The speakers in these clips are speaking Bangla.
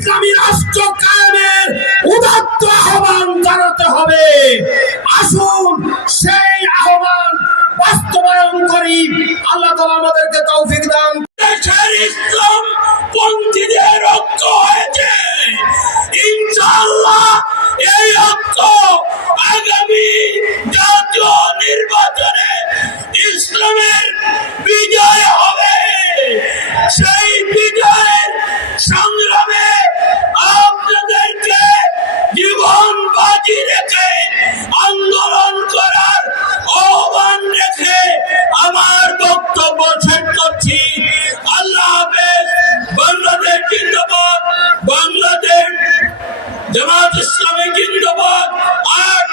ইসলামী রাষ্ট্র কায়েমের উদাত্ত আহ্বান জানাতে হবে। আসুন সেই আহ্বান বাস্তবায়ন করি। আল্লাহ তালা আমাদেরকে তৌফিক দান দেশের ইসলাম পন্থীদের ঐক্য হয়েছে। ইনশাআল্লাহ এই ঐক্য আগামী জাতীয় নির্বাচনে ইসলামের বিজয় হবে। সেই বিজয়ের জামাত ইসলামী জিন্দাবাদ, আট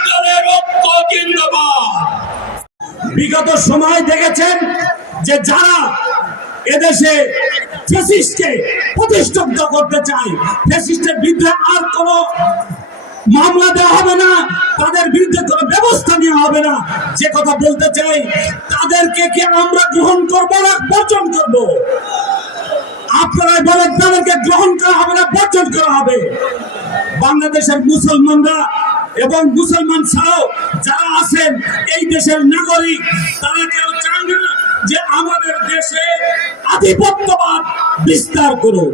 ঐক্য জিন্দাবাদ। বিগত সময় দেখেছেন যে যারা এদেশে ফেসিস্টকে প্রতিষ্ঠিত করতে চায় ফেসিস্টের বিরুদ্ধে আর কোনো মামলা দেওয়া হবে না, তাদের বিরুদ্ধে কোনো ব্যবস্থা নেওয়া হবে না। যে কথা বলতে চাই, তাদেরকে কি আমরা গ্রহণ করব না বর্জন করব? আপনারা বলেন, তাদেরকে গ্রহণ করা হবে না, বর্জন করা হবে। বাংলাদেশের মুসলমানরা এবং মুসলমান ছাড়াও যারা আছেন এই দেশের নাগরিক, তারা কেউ চান না যে আমাদের দেশে আধিপত্যবাদ বিস্তার করুক।